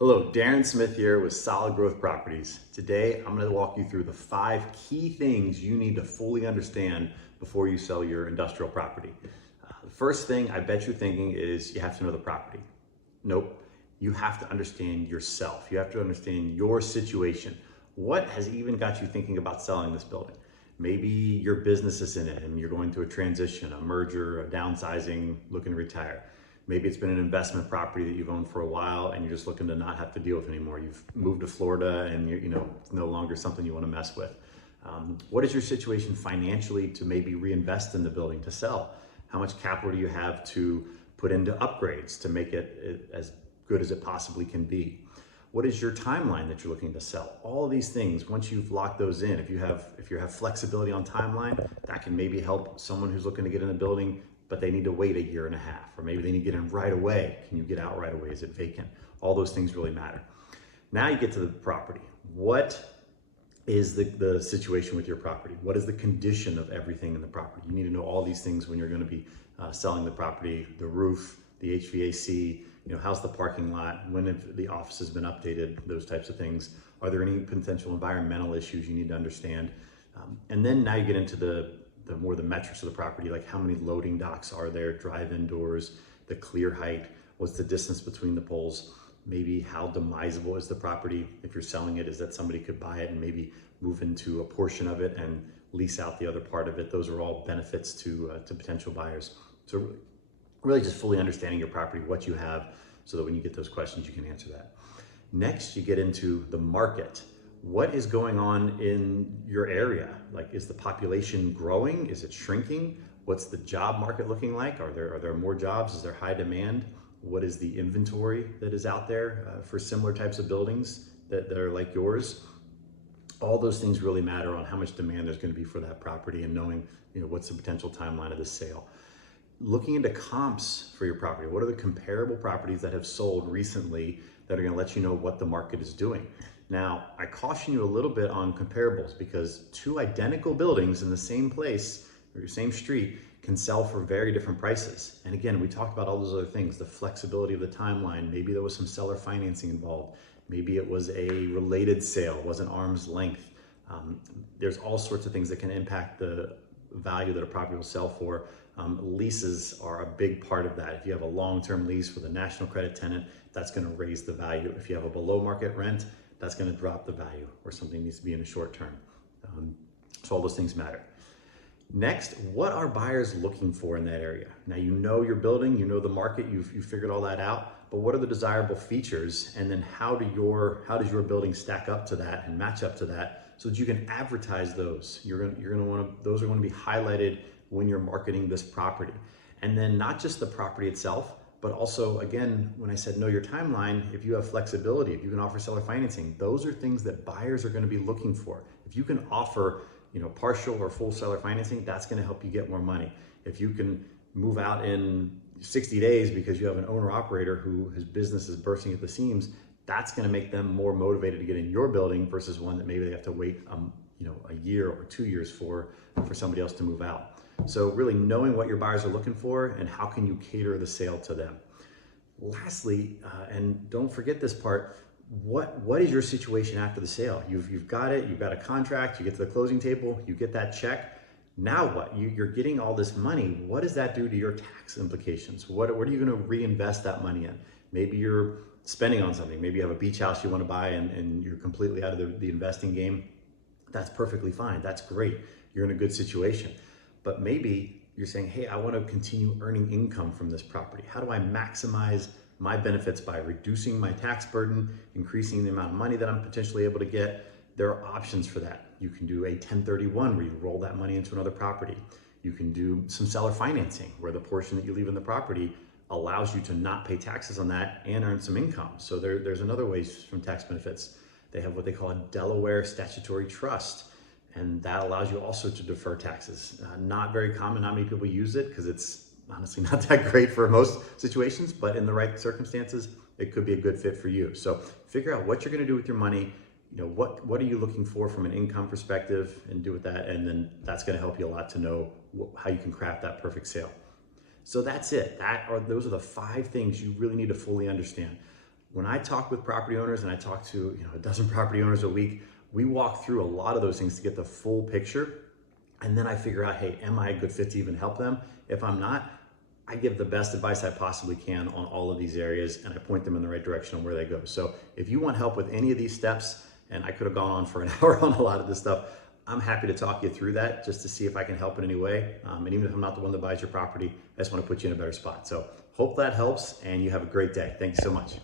Hello, Darren Smith here with Solid Growth Properties. Today, I'm going to walk you through the 5 key things you need to fully understand before you sell your industrial property. The first thing I bet you're thinking is you have to know the property. Nope. You have to understand yourself. You have to understand your situation. What has even got you thinking about selling this building? Maybe your business is in it and you're going through a transition, a merger, a downsizing, looking to retire. Maybe it's been an investment property that you've owned for a while and you're just looking to not have to deal with it anymore. You've moved to Florida and it's no longer something you want to mess with. What is your situation financially to maybe reinvest in the building to sell? How much capital do you have to put into upgrades to make it as good as it possibly can be? What is your timeline that you're looking to sell? All of these things, once you've locked those in, if you have flexibility on timeline, that can maybe help someone who's looking to get in a building, but they need to wait a year and a half, or maybe they need to get in right away. Can you get out right away? Is it vacant? All those things really matter. Now you get to the property. What is the situation with your property? What is the condition of everything in the property? You need to know all these things when you're going to be selling the property: the roof, the HVAC, how's the parking lot, when have the office has been updated, those types of things. Are there any potential environmental issues you need to understand? And then now you get into the more the metrics of the property, like how many loading docks are there, drive-in doors, the clear height, what's the distance between the poles, maybe how demisable is the property. If you're selling it, is that somebody could buy it and maybe move into a portion of it and lease out the other part of it. Those are all benefits to potential buyers. So really just fully understanding your property, what you have, so that when you get those questions, you can answer that. Next, you get into the market. What is going on in your area? Like, is the population growing? Is it shrinking? What's the job market looking like? Are there more jobs? Is there high demand? What is the inventory that is out there for similar types of buildings that are like yours? All those things really matter on how much demand there's going to be for that property, and knowing what's the potential timeline of the sale. Looking into comps for your property. What are the comparable properties that have sold recently that are going to let you know what the market is doing? Now, I caution you a little bit on comparables, because 2 identical buildings in the same place or your same street can sell for very different prices. And again, we talked about all those other things: the flexibility of the timeline. Maybe there was some seller financing involved. Maybe it was a related sale, it wasn't arm's length. There's all sorts of things that can impact the value that a property will sell for. Leases are a big part of that. If you have a long-term lease with a national credit tenant, that's going to raise the value. If you have a below market rent, that's going to drop the value, or something needs to be in the short term. So all those things matter. Next, what are buyers looking for in that area? Now, you know your building, you know the market, you've figured all that out, but what are the desirable features? And then how does your building stack up to that and match up to that, so that you can advertise those? Those are going to be highlighted when you're marketing this property. And then not just the property itself, but also, again, when I said know your timeline, if you have flexibility, if you can offer seller financing, those are things that buyers are going to be looking for. If you can offer partial or full seller financing, that's going to help you get more money. If you can move out in 60 days because you have an owner operator who his business is bursting at the seams, that's going to make them more motivated to get in your building versus one that maybe they have to wait a year or 2 years for somebody else to move out. So really knowing what your buyers are looking for and how can you cater the sale to them. Lastly, and don't forget this part, what is your situation after the sale? You've got it, you've got a contract, you get to the closing table, you get that check. Now what? You're getting all this money. What does that do to your tax implications? What are you going to reinvest that money in? Maybe you're spending on something. Maybe you have a beach house you want to buy and you're completely out of the investing game. That's perfectly fine. That's great. You're in a good situation. But maybe you're saying, hey, I want to continue earning income from this property. How do I maximize my benefits by reducing my tax burden, increasing the amount of money that I'm potentially able to get? There are options for that. You can do a 1031 where you roll that money into another property. You can do some seller financing where the portion that you leave in the property allows you to not pay taxes on that and earn some income. So there's another ways from tax benefits. They have what they call a Delaware statutory trust, and that allows you also to defer taxes. Not very common, not many people use it because it's honestly not that great for most situations, but in the right circumstances, it could be a good fit for you. So figure out what you're gonna do with your money. What are you looking for from an income perspective, and do with that, and then that's gonna help you a lot to know how you can craft that perfect sale. So that's it. Those are the 5 things you really need to fully understand. When I talk with property owners, and I talk to a dozen property owners a week, we walk through a lot of those things to get the full picture. And then I figure out, hey, am I a good fit to even help them? If I'm not, I give the best advice I possibly can on all of these areas, and I point them in the right direction on where they go. So if you want help with any of these steps, and I could have gone on for an hour on a lot of this stuff, I'm happy to talk you through that just to see if I can help in any way. And even if I'm not the one that buys your property, I just want to put you in a better spot. So hope that helps, and you have a great day. Thank you so much.